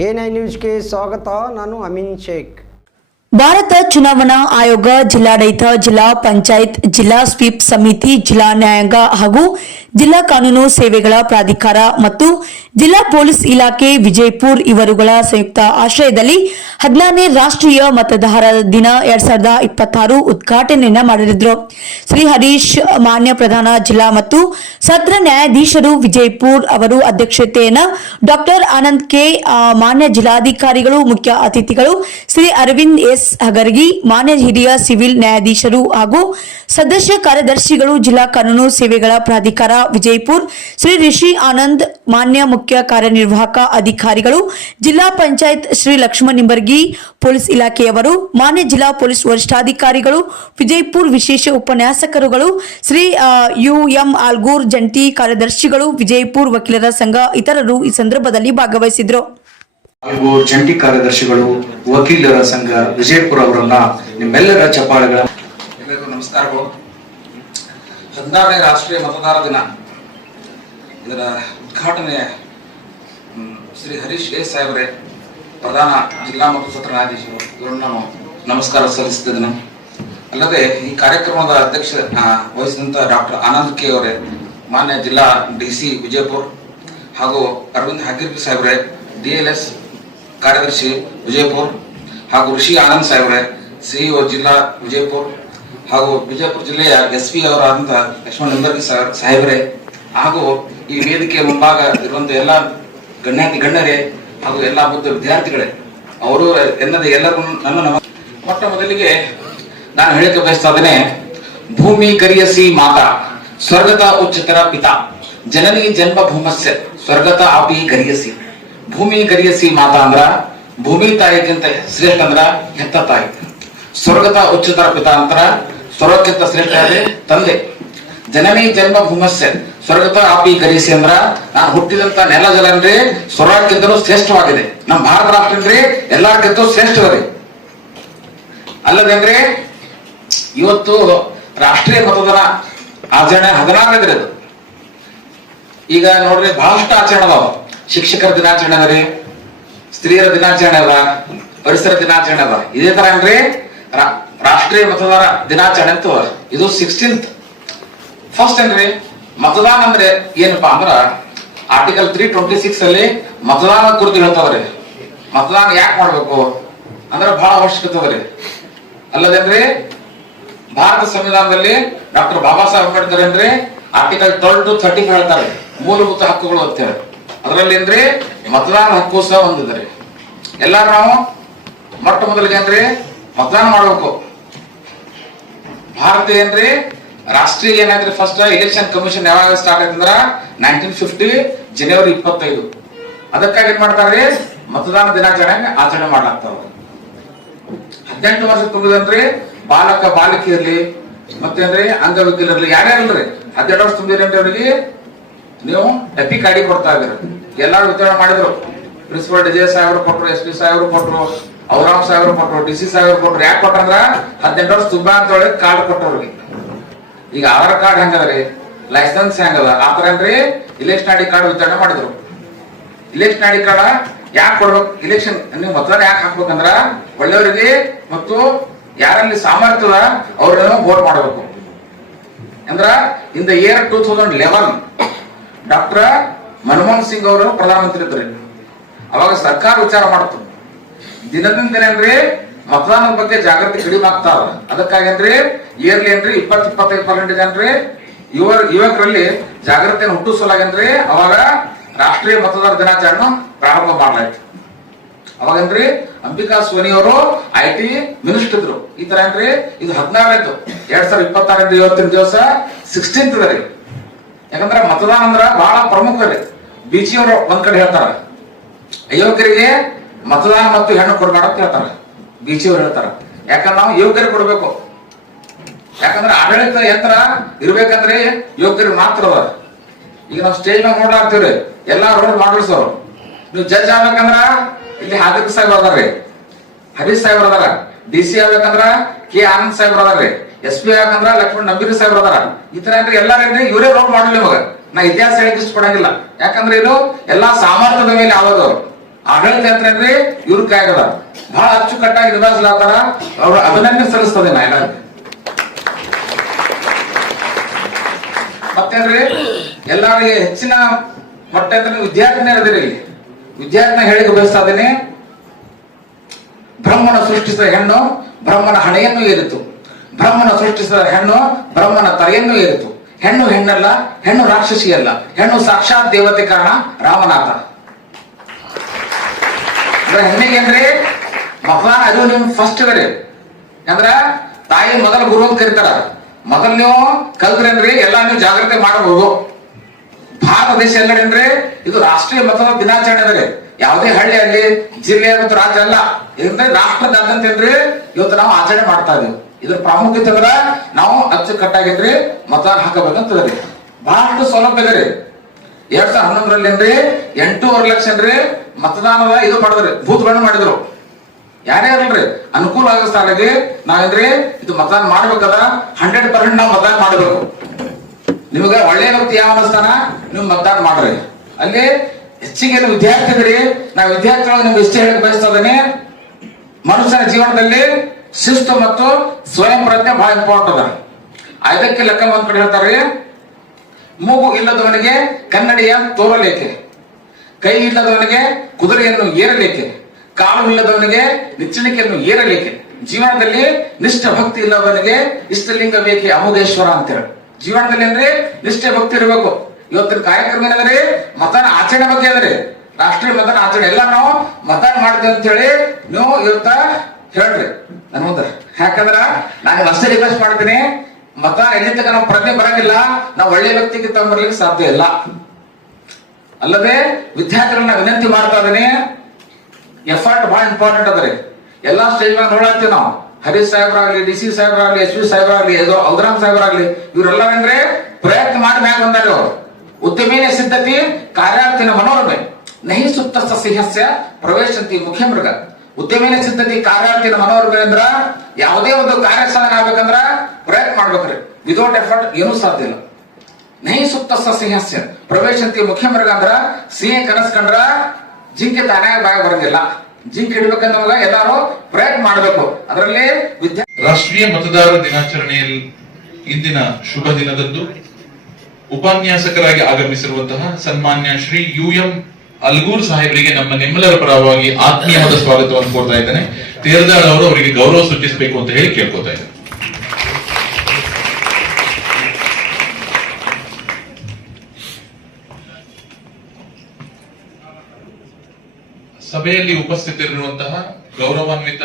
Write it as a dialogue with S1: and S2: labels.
S1: A nine ನ್ಯೂಸ್ಗೆ ಸ್ವಾಗತ, ನಾನು ಅಮೀನ್ ಶೇಖ್.
S2: ಭಾರತ ಚುನಾವಣಾ ಆಯೋಗ, ಜಿಲ್ಲಾಡಳಿತ, ಜಿಲ್ಲಾ ಪಂಚಾಯತ್, ಜಿಲ್ಲಾ ಸ್ವೀಪ್ ಸಮಿತಿ, ಜಿಲ್ಲಾ ನ್ಯಾಯಾಂಗ ಹಾಗೂ ಜಿಲ್ಲಾ ಕಾನೂನು ಸೇವೆಗಳ ಪ್ರಾಧಿಕಾರ ಮತ್ತು ಜಿಲ್ಲಾ ಪೊಲೀಸ್ ಇಲಾಖೆ ವಿಜಯಪುರ್ ಇವರುಗಳ ಸಂಯುಕ್ತ ಆಶ್ರಯದಲ್ಲಿ ಹದಿನಾರನೇ ರಾಷ್ಟ್ರೀಯ ಮತದಾರರ ದಿನ ಎರಡ್ ಸಾವಿರದ ಇಪ್ಪತ್ತಾರು ಉದ್ಘಾಟನೆಯನ್ನ ಮಾಡಲಿದ್ರು ಶ್ರೀ ಹರೀಶ್ ಮಾನ್ಯ ಪ್ರಧಾನ ಜಿಲ್ಲಾ ಮತ್ತು ಸತ್ರ ನ್ಯಾಯಾಧೀಶರು ವಿಜಯಪುರ್ ಅವರು ಅಧ್ಯಕ್ಷತೆಯನ್ನ ಡಾಕ್ಟರ್ ಆನಂದ್ ಕೆ ಮಾನ್ಯ ಜಿಲ್ಲಾಧಿಕಾರಿಗಳು, ಮುಖ್ಯ ಅತಿಥಿಗಳು ಶ್ರೀ ಅರವಿಂದ್ ಎಸ್. ಹಗರ್ಗಿ, ಮಾನ್ಯ ಹಿರಿಯ ಸಿವಿಲ್ ನ್ಯಾಯಾಧೀಶರು ಹಾಗೂ ಸದಸ್ಯ ಕಾರ್ಯದರ್ಶಿಗಳು ಜಿಲ್ಲಾ ಕಾನೂನು ಸೇವೆಗಳ ಪ್ರಾಧಿಕಾರ ವಿಜಯಪುರ್. ಶ್ರೀ ರಿಷಿ ಆನಂದ್ ಮಾನ್ಯ ಮುಖ್ಯ ಕಾರ್ಯನಿರ್ವಾಹಕ ಅಧಿಕಾರಿಗಳು, ಜಿಲ್ಲಾ ಪಂಚಾಯತ್ ಶ್ರೀ ಲಕ್ಷ್ಮಣ ನಿಂಬರ್ಗಿ, ಪೊಲೀಸ್ ಇಲಾಖೆಯವರು, ಮಾನ್ಯ ಜಿಲ್ಲಾ ಪೊಲೀಸ್ ವರಿಷ್ಠಾಧಿಕಾರಿಗಳು, ವಿಜಯಪುರ್ ವಿಶೇಷ ಉಪನ್ಯಾಸಕರುಗಳು, ಶ್ರೀ ಯು ಎಂ ಆಲ್ಗೂರ್ ಜಂಟಿ ಕಾರ್ಯದರ್ಶಿಗಳು, ವಿಜಯಪುರ್ ವಕೀಲರ ಸಂಘ ಇತರರು ಈ ಸಂದರ್ಭದಲ್ಲಿ ಭಾಗವಹಿಸಿದರು.
S3: ಜಂಟಿ ಕಾರ್ಯದರ್ಶಿಗಳು, ವಕೀಲರ ಸಂಘ ವಿಜಯಪುರ ಅವರನ್ನ ನಿಮ್ಮೆಲ್ಲರ ಚಪ್ಪಾಳೆಗಳ
S4: ಎಲ್ಲರಿಗೂ ನಮಸ್ಕಾರಗಳು ಹದಿನಾರನೇ ರಾಷ್ಟ್ರೀಯ ಮತದಾರ ದಿನ. ಇದರ ಉದ್ಘಾಟನೆ ಶ್ರೀ ಹರೀಶ್ ಎ ಸಾಹೇಬ್ರೆ, ಪ್ರಧಾನ ಜಿಲ್ಲಾ ಮತ್ತು ಸತ್ರ ನ್ಯಾಯಾಧೀಶರು, ಇವರನ್ನು ನಾನು ನಮಸ್ಕಾರ ಸಲ್ಲಿಸುತ್ತಿದ್ದೇನೆ. ಅಲ್ಲದೆ ಈ ಕಾರ್ಯಕ್ರಮದ ಅಧ್ಯಕ್ಷ ವಹಿಸಿದಂಥ ಡಾಕ್ಟರ್ ಆನಂದ್ ಕೆ ಅವರೇ, ಮಾನ್ಯ ಜಿಲ್ಲಾ ಡಿ ಸಿ ವಿಜಯಪುರ್, ಹಾಗೂ ಅರವಿಂದ್ ಹಾಕಿರ್ಗಿ ಸಾಹೇಬ್ರೆ ಡಿ ಎಲ್ ಎಸ್ ಕಾರ್ಯದರ್ಶಿ ವಿಜಯಪುರ್, ಹಾಗೂ ಋಷಿ ಆನಂದ್ ಸಾಹೇಬ್ರೆ ಸಿಇಒ ಜಿಲ್ಲಾ ವಿಜಯಪುರ್ ಹಾಗೂ ಬಿಜಾಪುರ ಜಿಲ್ಲೆಯ ಎಸ್ ಪಿ ಅವರಾದಂತಹ ಲಕ್ಷ್ಮಣ ಲಿಂಬರ್ಗಿ ಸರ್ ಸಾಹೇಬ್ರೆ ಹಾಗೂ ಈ ವೇದಿಕೆ ಮುಂಭಾಗ ಇರುವಂತ ಎಲ್ಲ ಗಣ್ಯಾತಿ ಗಣ್ಯರೇ ಹಾಗೂ ಎಲ್ಲ ಬುದ್ಧ ವಿದ್ಯಾರ್ಥಿಗಳೇ, ಅವರು ಎನ್ನದೆ ಎಲ್ಲರೂ ನನ್ನ ನಮ, ಮೊಟ್ಟ ಮೊದಲಿಗೆ ನಾನು ಹೇಳಕ್ಕೆ ಬಯಸ್ತಾ ಇದ್ದೇನೆ, ಭೂಮಿ ಕರಿಯಸಿ ಮಾತಾ, ಸ್ವರ್ಗತ ಉಚ್ಚತರ ಪಿತಾ, ಜನನಿ ಜನ್ಮ ಭೂಮಸ್ಯ, ಸ್ವರ್ಗತ ಆಪಿ ಕರಿಯಸಿ ಭೂಮಿ ಕರಿಯಸಿ ಮಾತಾ ಅಂದ್ರ ಭೂಮಿ ತಾಯಿಗಿಂತ ಶ್ರೇಷ್ಠ ಅಂದ್ರ ಹೆತ್ತ ತಾಯಿ. ಸ್ವರ್ಗತ ಉಚ್ಚತರ ಪಿತಾ ಅಂತರ ಸ್ವರ್ಗಕ್ಕಿಂತ ಶ್ರೇಷ್ಠ ಆದ್ರೆ ತಂದೆ. ಜನನಿ ಜನ್ಮ ಭೂಮಸ್ಯ. ಸ್ವರ್ಗತ ಆಪಿ ಗರಿಸಿ ಅಂದ್ರ ನಾನು ಹುಟ್ಟಿದಂತ ನೆಲ ಜಲ ಅಂದ್ರೆ ಸ್ವರ್ಗಕ್ಕಿಂತಲೂ ಶ್ರೇಷ್ಠವಾಗಿದೆ. ನಮ್ಮ ಭಾರತ ರಾಷ್ಟ್ರ ಅಂದ್ರೆ ಎಲ್ಲಕ್ಕಿಂತ ಶ್ರೇಷ್ಠವರಿ ಅಲ್ಲದಂದ್ರೆ, ಇವತ್ತು ರಾಷ್ಟ್ರೀಯ ಮತದಾನ ಆಚರಣೆ ಹದಿನಾರನೇದ್ರಿ ಅದು ಈಗ ನೋಡ್ರಿ, ಬಹಳಷ್ಟು ಆಚರಣೆ ಅದಾವ. ಶಿಕ್ಷಕರ ದಿನಾಚರಣೆ ಅದ ಸ್ತ್ರೀಯರ ದಿನಾಚರಣೆ ಅದ, ಪರಿಸರ ದಿನಾಚರಣೆ ಅದ. ಇದೇ ತರ ಅಂದ್ರೆ ರಾಷ್ಟ್ರೀಯ ಮತದಾರ ದಿನಾಚರಣೆ ಅಂತ. ಇದು ಸಿಕ್ಸ್ಟೀನ್ತ್ ಫಸ್ಟ್ ಏನ್ರಿ? ಮತದಾನ ಅಂದ್ರೆ ಏನಪ್ಪಾ ಅಂದ್ರ ಆರ್ಟಿಕಲ್ ತ್ರೀ ಟ್ವೆಂಟಿ ಸಿಕ್ಸ್ ಅಲ್ಲಿ ಮತದಾನ ಕುರಿತು ಹೇಳ್ತಾವ್ರಿ. ಮತದಾನ ಯಾಕೆ ಮಾಡ್ಬೇಕು? ಅಂದ್ರೆ ಬಹಳ ಅವಶ್ಯಕತೆ ಅಲ್ಲದೇನ್ರಿ? ಭಾರತ ಸಂವಿಧಾನದಲ್ಲಿ ಡಾಕ್ಟರ್ ಬಾಬಾ ಸಾಹೇಬ್ ಅಂಬೇಡ್ಕರ್ ಏನ್ರಿ? ಆರ್ಟಿಕಲ್ ಟ್ವೆಲ್ ಟು ಥರ್ಟಿ ಹೇಳ್ತಾರೆ. ಮೂಲಭೂತ ಹಕ್ಕುಗಳು ಅಂತ ಹೇಳಿ. ಅದರಲ್ಲಿ ಏನ್ರಿ? ಮತದಾನ ಹಕ್ಕು ಸಹ ಒಂದಿದೆ ಎಲ್ಲಾರು ನಾವು ಮೊಟ್ಟ ಮೊದಲಿಗೆ ಏನ್ರಿ? ಮತದಾನ ಮಾಡ್ಬೇಕು. ಭಾರತ ಏನ್ರಿ ರಾಷ್ಟ್ರೀಯ ಏನಾದ್ರಿ ಫಸ್ಟ್ ಎಲೆಕ್ಷನ್ ಕಮಿಷನ್ ಯಾವಾಗ ಸ್ಟಾರ್ಟ್ ಆಯ್ತಂದ್ರ ನೈನ್ಟೀನ್ ಫಿಫ್ಟಿ ಜನವರಿ ಇಪ್ಪತ್ತೈದು. ಅದಕ್ಕಾಗಿ ಏನ್ ಮಾಡ್ತಾರೆ ಮತದಾನ ದಿನಾಚರಣೆ ಆಚರಣೆ ಮಾಡ್ಲಾಗ್ತಾವ ಹದಿನೆಂಟು ವರ್ಷ ತುಂಬಿದಂದ್ರೆ ಬಾಲಕ ಬಾಲಕಿ ಇರ್ಲಿ ಮತ್ತೇನ್ರಿ ಅಂಗವಿಕಲರ್ಲಿ ಯಾರ್ಯಾರಿಲ್ರಿ ಹದಿನೆಂಟು ವರ್ಷ ತುಂಬಿದ್ರಿ ಅವ್ರಿಗೆ ನೀವು ಎಪಿಕ್ ಐಡಿ ಕೊಡ್ತಾ ಇದ್ರಿ ಎಲ್ಲಾರು ವಿತರಣೆ ಮಾಡಿದ್ರು. ಪ್ರಿನ್ಸಿಪಲ್ ಡಿ ಜೆ ಸಾಹೇಬ್ರು ಕೊಟ್ರು, ಎಸ್ ಪಿ ಸಾಹೇಬ್ರು ಕೊಟ್ರು. ಔರಾಮ್ ಸಾಹೇಬ್ರು ಕೊಟ್ಟರು ಡಿ ಸಿ ಸಾಹೇಬ್ರು ಕೊಟ್ರು. ಯಾಕೆ ಕೊಟ್ಟಂದ್ರ? ಹದಿನೆಂಟು ವರ್ಷ ತುಂಬಾ ಅಂತ ಹೇಳಿ ಕಾರ್ಡ್ ಕೊಟ್ಟವ್ರಿಗೆ. ಈಗ ಆಧಾರ್ ಕಾರ್ಡ್ ಹೆಂಗದ್ರಿ? ಲೈಸೆನ್ಸ್ ಹೆಂಗದ? ಆತರ ಏನ್ರಿ? ಇಲೆಕ್ಷನ್ ಐಡಿ ಕಾರ್ಡ್ ವಿತರಣೆ ಮಾಡಿದ್ರು. ಇಲೆಕ್ಷನ್ ಐಡಿ ಕಾರ್ಡ್ ಯಾಕೆ ಕೊಡ್ಬೇಕು? ಇಲೆಕ್ಷನ್ ನೀವು ಮತದಾನ ಯಾಕೆ ಹಾಕ್ಬೇಕಂದ್ರ ಒಳ್ಳೆಯವರಿಗೆ ಮತ್ತು ಯಾರಲ್ಲಿ ಸಾಮರ್ಥ್ಯದ ಅವ್ರನ್ನ ವೋಟ್ ಮಾಡಬೇಕು. ಅಂದ್ರ in the year two thousand eleven doctor Manmohan Singh ಅವರು ಪ್ರಧಾನಮಂತ್ರಿ ಇದ್ರಿ. ಅವಾಗ ಸರ್ಕಾರ ವಿಚಾರ ಮಾಡ್ತು. ದಿನದಿಂದ ದಿನ ಏನ್ರಿ ಮತದಾನದ ಬಗ್ಗೆ ಜಾಗೃತಿ ಕಡಿಮೆ ಆಗ್ತಾವ ಅದ ಅದಕ್ಕಾಗಿ ಏನ್ರಿ ಇಯರ್ಲಿ ಏನ್ರಿ ಇಪ್ಪತ್ ಇಪ್ಪತ್ತೈದು ಪರ್ಸೆಂಟ್ ಏನ್ರಿ ಯುವ, ಯುವಕರಲ್ಲಿ ಜಾಗೃತಿಯನ್ನು ಹುಟ್ಟಿಸಲಾಗೇನ್ರಿ ಅವಾಗ ರಾಷ್ಟ್ರೀಯ ಮತದಾರ ದಿನಾಚರಣೆ ಪ್ರಾರಂಭ ಮಾಡಲಾಯ್ತು. ಅವಾಗಂದ್ರೆ ಅಂಬಿಕಾ ಸೋನಿ ಅವರು ಐ ಟಿ ಮಿನಿಸ್ಟರ್ ಇದ್ರು ಈ ತರ ಏನ್ರಿ ಇದು ಹದಿನಾರನೇದು. ಎರಡ್ ಸಾವಿರದ ಇಪ್ಪತ್ತಾರರಿಂದ ಇವತ್ತಿನ ದಿವಸ ಸಿಕ್ಸ್ಟೀನ್ತ್ ರೀ ಯಾಕಂದ್ರ ಮತದಾನ ಅಂದ್ರ ಬಹಳ ಪ್ರಮುಖ ರೀ ಬಿಜಿ ಅವರು ಒಂದ್ ಕಡೆ ಹೇಳ್ತಾರ. ಯುವಕರಿಗೆ ಮತದಾನ ಮತ್ತು ಹೆಣ್ಣು ಕೊಡಬೇಡ ಅಂತ ಹೇಳ್ತಾರೆ. ಬೀಚಿಯವರು ಹೇಳ್ತಾರೆ. ಯಾಕಂದ್ರೆ ನಾವು ಯುವಕರಿಗೆ ಕೊಡಬೇಕು. ಯಾಕಂದ್ರೆ ಆಡಳಿತ ಯಂತ್ರ ಇರ್ಬೇಕಂದ್ರೆ ಯುವಕರಿಗೆ ಮಾತ್ರ ಅದ ಈಗ ನಾವು ಸ್ಟೇಜ್ ಮೇಲೆ ನೋಡಾಡ್ತೀವ್ರಿ ಎಲ್ಲಾ ರೋಡ್ ಮಾಡಲ್ಸ್ ಅವ್ರು. ನೀವು ಜಡ್ಜ್ ಆಗ್ಬೇಕಂದ್ರ ಇಲ್ಲಿ ಹಾದಿಕ್ ಸಾಹೇಬ್ ಅದಾರ್ರಿ ಹರೀಶ್ ಸಾಹೇಬ್ರ ಅದಾರ. ಡಿ ಸಿ ಆಗ್ಬೇಕಂದ್ರ ಕೆ ಆನಂದ್ ಸಾಹೇಬ್ರ ಅದಾರ್ರಿ ಎಸ್ ಪಿ ಆಗಂದ್ರ ಲಕ್ಷ್ಮಣ್ ನಂಬಿರಿ ಸಾಹೇಬ್ ಅದಾರ. ಈ ತರ ಏನ್ರಿ ಎಲ್ಲಾರೇನ್ರಿ ಇವರೇ ರೋಡ್ ಮಾಡಲಿ ನಿಮಗ. ನಾ ಇತಿಹಾಸ ಹೇಳಕ್ ಇಷ್ಟಪಡಂಗಿಲ್ಲ. ಯಾಕಂದ್ರೆ ಇದು ಎಲ್ಲಾ ಸಾಮರ್ಥ್ಯದ ಮೇಲೆ ಯಾವಾಗ ಅವ್ರು ಆಡಳಿತ ಅಂದ್ರೆ ಇವ್ರ ಕೈಯಾಗದ ಬಹಳ ಅಚ್ಚುಕಟ್ಟಾಗಿ ನಿಭಾಯಿಸ್ಲಾತಾರ ಅವ್ರ ಅಭಿನಂದನೆ ಸಲ್ಲಿಸ್ತದೆ ನಾ ಎಲ್ಲರಿಗೂ ಮತ್ತೇನ್ರಿ ಎಲ್ಲರಿಗೆ ಹೆಚ್ಚಿನ ಮೊಟ್ಟೆ ವಿದ್ಯಾರ್ಥಿನೇ ಇಲ್ಲಿ. ವಿದ್ಯಾರ್ಥಿನ ಹೇಳಿಕೆ ಬಯಸ್ತಾ ಇದ್ದೀನಿ, ಬ್ರಹ್ಮನ ಸೃಷ್ಟಿಸಿದ ಹೆಣ್ಣು ಬ್ರಹ್ಮನ ಹಣೆಯನ್ನು ಏರಿತು. ಬ್ರಹ್ಮನ ಸೃಷ್ಟಿಸಿದ ಹೆಣ್ಣು ಬ್ರಹ್ಮನ ತಲೆಯನ್ನು ಏರಿತು. ಹೆಣ್ಣು ಹೆಣ್ಣಲ್ಲ, ಹೆಣ್ಣು ರಾಕ್ಷಸಿಯಲ್ಲ. ಹೆಣ್ಣು ಸಾಕ್ಷಾತ್ ದೇವತೆ ಕಾರಣ ರಾಮನಾಥ. ಅಂದ್ರೆ ಹೆಣ್ಣಿಗೆ ಅಂದ್ರೆ ಮತದಾನ ಅದು ನಿಮ್ ಫಸ್ಟ್ ರೀ ಅಂದ್ರ ತಾಯಿ ಮೊದಲ ಗುರು ಅಂತ ಕರಿತಾರ. ಮೊದಲು ನೀವು ಕಲ್ತ್ರಿ ಅಂದ್ರೆ ಎಲ್ಲಾ ನೀವು ಜಾಗ್ರತೆ ಮಾಡಬಹುದು ಭಾರತ ದೇಶ ಎಲ್ಲಡೆ ಅಂದ್ರೆ ಇದು ರಾಷ್ಟ್ರೀಯ ಮತದ ದಿನಾಚರಣೆ ಅಂದ್ರೆ. ಯಾವುದೇ ಹಳ್ಳಿ ಅಲ್ಲಿ ಜಿಲ್ಲೆ ಮತ್ತು ರಾಜ್ಯ ಅಲ್ಲ. ಇದಂದ್ರೆ ರಾಷ್ಟ್ರದಾದ್ಯಂತ ಅಂದ್ರೆ ಇವತ್ತು ನಾವು ಆಚರಣೆ ಮಾಡ್ತಾ ಇದೀವಿ. ಇದ್ರ ಪ್ರಾಮುಖ್ಯತೆ ಅಂದ್ರ ನಾವು ಅಚ್ಚುಕಟ್ಟಾಗಿದ್ರಿ ಮತದಾನ ಹಾಕಬೇಕಂತದ್ರಿ ಬಹಳಷ್ಟು ಸೌಲಭ್ಯ ಇದೆ ಎರಡ್ ಸಾವಿರದ ಹನ್ನೊಂದರಲ್ಲಿ ಅಂದ್ರೆ ಎಂಟೂವರೆ ಲಕ್ಷ ಅಂದ್ರೆ ಮತದಾನದ ಇದು ಮಾಡಿದ್ರಿ ಬೂತ್ಗಳನ್ನ ಮಾಡಿದ್ರು. ಯಾರೇ ಇರಲ್ರಿ ಅನುಕೂಲ ಆಗೋ ಇದೆ ನಾವೇಂದ್ರೆ ಇದು ಮತದಾನ ಮಾಡ್ಬೇಕದ ಹಂಡ್ರೆಡ್ ಪರ್ಸೆಂಟ್ ನಾವು ಮತದಾನ ಮಾಡಬೇಕು ನಿಮಗೆ ಒಳ್ಳೆಯ ವ್ಯಕ್ತಿ ಯಾವ ಅನಿಸ್ತಾನ ನೀವು ಮತದಾನ ಮಾಡ್ರಿ. ಅಲ್ಲಿ ಹೆಚ್ಚಿಗೆ ವಿದ್ಯಾರ್ಥಿಗಳಿ ನಾವು ವಿದ್ಯಾರ್ಥಿಗಳು ನಿಮ್ಗೆ ಇಷ್ಟ ಹೇಳಕ್ ಬಯಸ್ತಾ ಇದ್ದೇನೆ ಮನುಷ್ಯನ ಜೀವನದಲ್ಲಿ ಶಿಸ್ತು ಮತ್ತು ಸ್ವಯಂ ಪ್ರಜ್ಞೆ ಬಹಳ ಇಂಪಾರ್ಟೆಂಟ್ ಅದ. ಅದಕ್ಕೆ ಲೆಕ್ಕ ಒಂದ್ ಕಡೆ ಹೇಳ್ತಾರೆ ಮೂಗು ಇಲ್ಲದವನಿಗೆ ಕನ್ನಡಿಯ ತೋರಲೇಕೆ. ಕೈ ಇಲ್ಲದವನಿಗೆ ಕುದುರೆಯನ್ನು ಏರಲಿಕ್ಕೆ, ಕಾಲು ಇಲ್ಲದವನಿಗೆ ನಿಚ್ಚಣಿಕೆಯನ್ನು ಏರಲಿಕ್ಕೆ, ಜೀವನದಲ್ಲಿ ನಿಷ್ಠ ಭಕ್ತಿ ಇಲ್ಲದವನಿಗೆ ಇಷ್ಟಲಿಂಗ ಬೇಕೆ ಅಮೋಘೇಶ್ವರ ಅಂತೇಳಿ ಜೀವನದಲ್ಲಿ ಅಂದ್ರೆ ನಿಷ್ಠೆ ಭಕ್ತಿ ಇರಬೇಕು. ಇವತ್ತಿನ ಕಾರ್ಯಕ್ರಮ ಏನಂದ್ರೆ ಮತನ ಆಚರಣೆ ಬಗ್ಗೆ ಅಂದ್ರೆ. ರಾಷ್ಟ್ರೀಯ ಮತನ ಆಚರಣೆ. ಎಲ್ಲ ನಾವು ಮತನ ಮಾಡ್ತೇವೆ ಅಂತ ಹೇಳಿ ನೀವು ಇವತ್ತ ಹೇಳ್ರಿ. ನನ್ ಮುಂದೆ ಯಾಕಂದ್ರ ನಾನು ಅಷ್ಟೇ ರಿಕ್ವೆಸ್ಟ್ ಮಾಡ್ತೀನಿ. ಮತ ಎಲ್ಲಿ ತನಕ ನಾವು ಪ್ರಜ್ಞೆ ಬರಂಗಿಲ್ಲ ನಾವು ಒಳ್ಳೆ ವ್ಯಕ್ತಿಗೆ ತಗೊಂಡ್ಬರ್ಲಿಕ್ಕೆ ಸಾಧ್ಯ ಇಲ್ಲ. ಅಲ್ಲದೆ ವಿದ್ಯಾರ್ಥಿಗಳನ್ನ ವಿನಂತಿ ಮಾಡ್ತಾ ಇದ್ದೀನಿ. ಎಫರ್ಟ್ ಬಹಳ ಇಂಪಾರ್ಟೆಂಟ್ ಅದ್ರಿ. ಎಲ್ಲಾ ಸ್ಟೇಜ್ ಮ್ಯಾಗ ನೋಡತ್ತೀವಿ ನಾವು. ಹರೀಶ್ ಸಾಹೇಬ್ರಾಗ್ಲಿ, ಡಿ ಸಿ ಸಾಹೇಬ್ರಾಗ್ಲಿ ಎಸ್ ಪಿ ಸಾಹೇಬ್ರಾಗ್ಲಿ ಆಗಲಿ ಔದ್ರಾಮ್ ಸಾಹೇಬ್ರಾಗ್ಲಿ ಇವರೆಲ್ಲ ಅಂದ್ರೆ ಪ್ರಯತ್ನ ಮಾಡಿ ಮ್ಯಾಗ ಬಂದಾರ ಅವರು. ಉದ್ಯಮಿನ ಸಿದ್ಧತೆ, ಕಾರ್ಯಾರ್ಥಿನ ಮನೋರಮೆ. ನಹಿ ಸುತ್ತ ಸಿಂಹಸ್ಯ ಪ್ರವೇಶಂತಿ ಮುಖ್ಯ ಮೃಗ ಉದ್ಯಮಿನ ಸಿದ್ಧತೆ, ಕಾರ್ಯಾರ್ಥಿನ ಮನೋರಮೆ ಅಂದ್ರ ಯಾವುದೇ ಒಂದು ಕಾರ್ಯಸ್ಥಾನ ಆಗ್ಬೇಕಂದ್ರ ಪ್ರಯತ್ನ ಮಾಡ್ಬೇಕ್ರಿ. ವಿದೌಟ್ ಎಫರ್ಟ್ ಏನೂ ಸಾಧ್ಯ ಇಲ್ಲ. ಸುತ್ತ ಸಿಂಹಸ್ಯ ಪ್ರವೇಶಂತಿ ಮುಖ್ಯ ಮೃಗ ಅಂದ್ರ ಸಿಂಹ ಕನಸ್ ಕಂಡ್ರ ಜಿಂಕೆ ತಾನಾಗ ಬಾಯ ಬರೋದಿಲ್ಲ. ಜಿಂಕೆ ಹಿಡ್ಬೇಕಂದ್ರ ಎಲ್ಲಾರು ಪ್ರಯತ್ನ ಮಾಡಬೇಕು. ಅದರಲ್ಲಿ ವಿದ್ಯಾ
S5: ರಾಷ್ಟ್ರೀಯ ಮತದಾರರ ದಿನಾಚರಣೆಯಲ್ಲಿ ಇಂದಿನ ಶುಭ ದಿನದಂದು ಉಪನ್ಯಾಸಕರಾಗಿ ಆಗಮಿಸಿರುವಂತಹ ಸನ್ಮಾನ್ಯ ಶ್ರೀ ಯು ಎಂ ಅಲ್ಗೂರ್ ಸಾಹೇಬರಿಗೆ ನಮ್ಮ ನಿಮ್ಮೆಲ್ಲರ ಪರವಾಗಿ ಆತ್ಮೀಯವಾದ ಸ್ವಾಗತವನ್ನು ಕೋರ್ತಾ ಇದ್ದೇನೆ. ತೇರ್ದಾಳ್ ಅವರು ಅವರಿಗೆ ಗೌರವ ಸೂಚಿಸಬೇಕು ಅಂತ ಹೇಳಿ ಕೇಳ್ಕೊತಾ ಸಭೆಯಲ್ಲಿ ಉಪಸ್ಥಿತರಿರುವಂತಹ ಗೌರವಾನ್ವಿತ